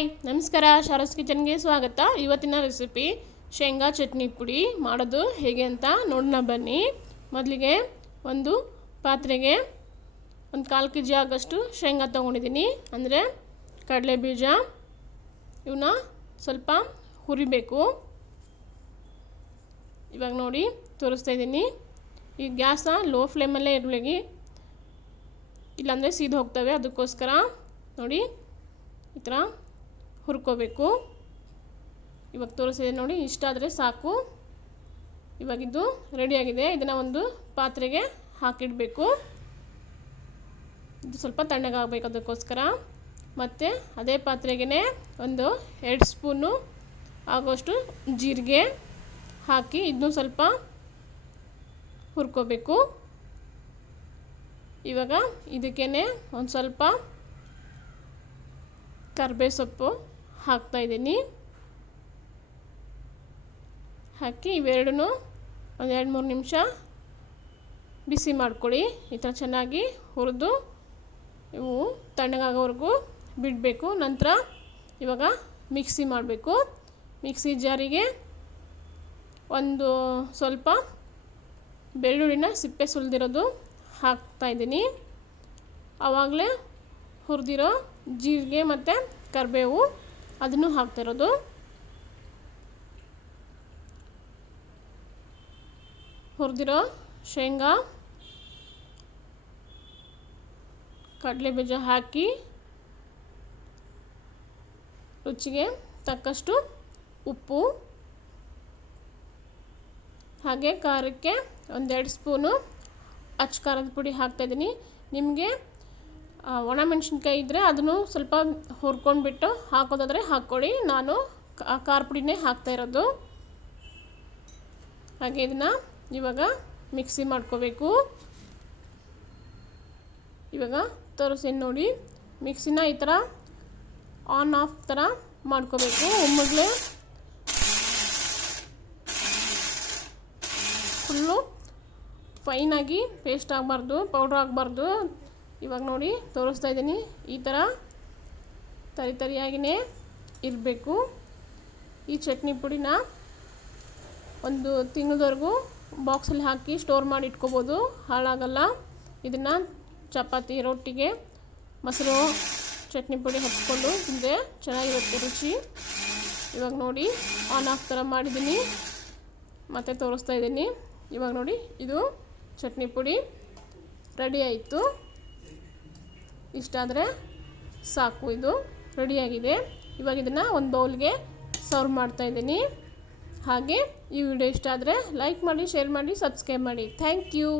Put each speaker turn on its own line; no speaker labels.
Hi ನಮಸ್ಕಾರ ಶಾರಸ್ ಕಿಚನ್ಗೆ ಸ್ವಾಗತ. ಇವತ್ತಿನ ರೆಸಿಪಿ ಶೇಂಗಾ ಚಟ್ನಿ ಪುಡಿ ಮಾಡೋದು ಹೇಗೆ ಅಂತ ನೋಡೋಣ ಬನ್ನಿ. ಮೊದಲಿಗೆ ಒಂದು ಪಾತ್ರೆಗೆ ಒಂದು ಕಾಲು ಕೆ ಜಿ ಆಗೋಷ್ಟು ಶೇಂಗಾ ತೊಗೊಂಡಿದ್ದೀನಿ. ಅಂದರೆ ಕಡಲೆ ಬೀಜ ಇವನ್ನ ಸ್ವಲ್ಪ ಹುರಿಬೇಕು. ಇವಾಗ ನೋಡಿ ತೋರಿಸ್ತಾ ಇದ್ದೀನಿ. ಈ ಗ್ಯಾಸ ಲೋ ಫ್ಲೇಮಲ್ಲೇ ಇರಲಿ, ಇಲ್ಲಾಂದರೆ ಸೀದು ಹೋಗ್ತವೆ. ಅದಕ್ಕೋಸ್ಕರ ನೋಡಿ ಈ ಥರ ಹುರ್ಕೋಬೇಕು. ಇವಾಗ ತೋರಿಸಿದೆ ನೋಡಿ, ಇಷ್ಟ ಆದರೆ ಸಾಕು. ಇವಾಗಿದ್ದು ರೆಡಿಯಾಗಿದೆ ಇದನ್ನು ಒಂದು ಪಾತ್ರೆಗೆ ಹಾಕಿಡಬೇಕು. ಇದು ಸ್ವಲ್ಪ ತಣ್ಣಗಾಗಬೇಕು ಅದಕ್ಕೋಸ್ಕರ. ಮತ್ತು ಅದೇ ಪಾತ್ರೆಗೆ ಒಂದು ಎರಡು ಸ್ಪೂನು ಆಗೋಷ್ಟು ಜೀರಿಗೆ ಹಾಕಿ ಇದನ್ನು ಸ್ವಲ್ಪ ಹುರ್ಕೋಬೇಕು. ಇವಾಗ ಇದಕ್ಕೇ ಒಂದು ಸ್ವಲ್ಪ ಕರ್ಬೇವು ಸೊಪ್ಪು ಹಾಕ್ತಾಯಿದ್ದೀನಿ. ಹಾಕಿ ಇವೆರಡೂ ಒಂದು ಎರಡು ಮೂರು ನಿಮಿಷ ಬಿಸಿ ಮಾಡ್ಕೊಳ್ಳಿ. ಈ ಥರ ಚೆನ್ನಾಗಿ ಹುರಿದು ಇವು ತಣ್ಣಗಾಗೋವರೆಗೂ ಬಿಡಬೇಕು. ನಂತರ ಇವಾಗ ಮಿಕ್ಸಿ ಮಾಡಬೇಕು. ಮಿಕ್ಸಿ ಜಾರಿಗೆ ಒಂದು ಸ್ವಲ್ಪ ಬೆಳ್ಳುಳ್ಳಿನ ಸಿಪ್ಪೆ ಸುಲಿದಿರೋದು ಹಾಕ್ತಾಯಿದ್ದೀನಿ. ಆವಾಗಲೇ ಹುರಿದಿರೋ ಜೀರಿಗೆ ಮತ್ತು ಕರಿಬೇವು ಅದನ್ನು ಹಾಕ್ತಿರೋದು. ಹುರಿದಿರೋ ಶೇಂಗಾ ಕಡಲೆ ಬೀಜ ಹಾಕಿ ರುಚಿಗೆ ತಕ್ಕಷ್ಟು ಉಪ್ಪು, ಹಾಗೆ ಖಾರಕ್ಕೆ ಒಂದೆರಡು ಸ್ಪೂನು ಅಚ್ಚ ಖಾರದ ಪುಡಿ ಹಾಕ್ತಾಯಿದ್ದೀನಿ ನಿಮಗೆ ಒಣ ಮೆಣಸಿನ್ಕಾಯಿ ಇದ್ದರೆ ಅದನ್ನು ಸ್ವಲ್ಪ ಹುರ್ಕೊಂಡ್ಬಿಟ್ಟು ಹಾಕೋದಾದರೆ ಹಾಕ್ಕೊಳ್ಳಿ. ನಾನು ಖಾರ ಪುಡಿನೇ ಹಾಕ್ತಾ ಇರೋದು. ಹಾಗೆ ಇದನ್ನು ಇವಾಗ ಮಿಕ್ಸಿ ಮಾಡ್ಕೋಬೇಕು. ಇವಾಗ ತೋರಿಸಿ ನೋಡಿ. ಮಿಕ್ಸಿನ ಈ ಥರ ಆನ್ ಆಫ್ ಥರ ಮಾಡ್ಕೋಬೇಕು. ಒಮ್ಮೆಗ್ಲೆ ಫುಲ್ಲು ಫೈನಾಗಿ ಪೇಸ್ಟ್ ಆಗಬಾರ್ದು, ಪೌಡ್ರ್ ಆಗಬಾರ್ದು. ಇವಾಗ ನೋಡಿ, ತೋರಿಸ್ತಾ ಇದ್ದೀನಿ. ಈ ಥರ ತರಿ ತರಿಯಾಗಿಯೇ ಇರಬೇಕು. ಈ ಚಟ್ನಿ ಪುಡಿನ ಒಂದು ತಿಂಗಳವರೆಗೂ ಬಾಕ್ಸಲ್ಲಿ ಹಾಕಿ ಸ್ಟೋರ್ ಮಾಡಿ ಇಟ್ಕೋಬೋದು. ಹಾಳಾಗಲ್ಲ. ಇದನ್ನು ಚಪಾತಿ ರೊಟ್ಟಿಗೆ ಮೊಸರು ಚಟ್ನಿ ಪುಡಿ ಹಚ್ಕೊಂಡು ತಿಂದರೆ ಚೆನ್ನಾಗಿರುತ್ತೆ ರುಚಿ. ಇವಾಗ ನೋಡಿ ಆನ್ ಆಫ್ ಥರ ಮಾಡಿದ್ದೀನಿ. ಮತ್ತು ತೋರಿಸ್ತಾ ಇದ್ದೀನಿ. ಇವಾಗ ನೋಡಿ, ಇದು ಚಟ್ನಿ ಪುಡಿ ರೆಡಿ ಆಯಿತು. ಇಷ್ಟಾದರೆ ಸಾಕು, ಇದು ರೆಡಿಯಾಗಿದೆ ಇವಾಗ ಇದನ್ನು ಒಂದು ಬೌಲ್ಗೆ ಸರ್ವ್ ಮಾಡ್ತಾಯಿದ್ದೀನಿ ಹಾಗೆ ಈ ವಿಡಿಯೋ ಇಷ್ಟ ಆದರೆ ಲೈಕ್ ಮಾಡಿ ಶೇರ್ ಮಾಡಿ ಸಬ್ಸ್ಕ್ರೈಬ್ ಮಾಡಿ. Thank you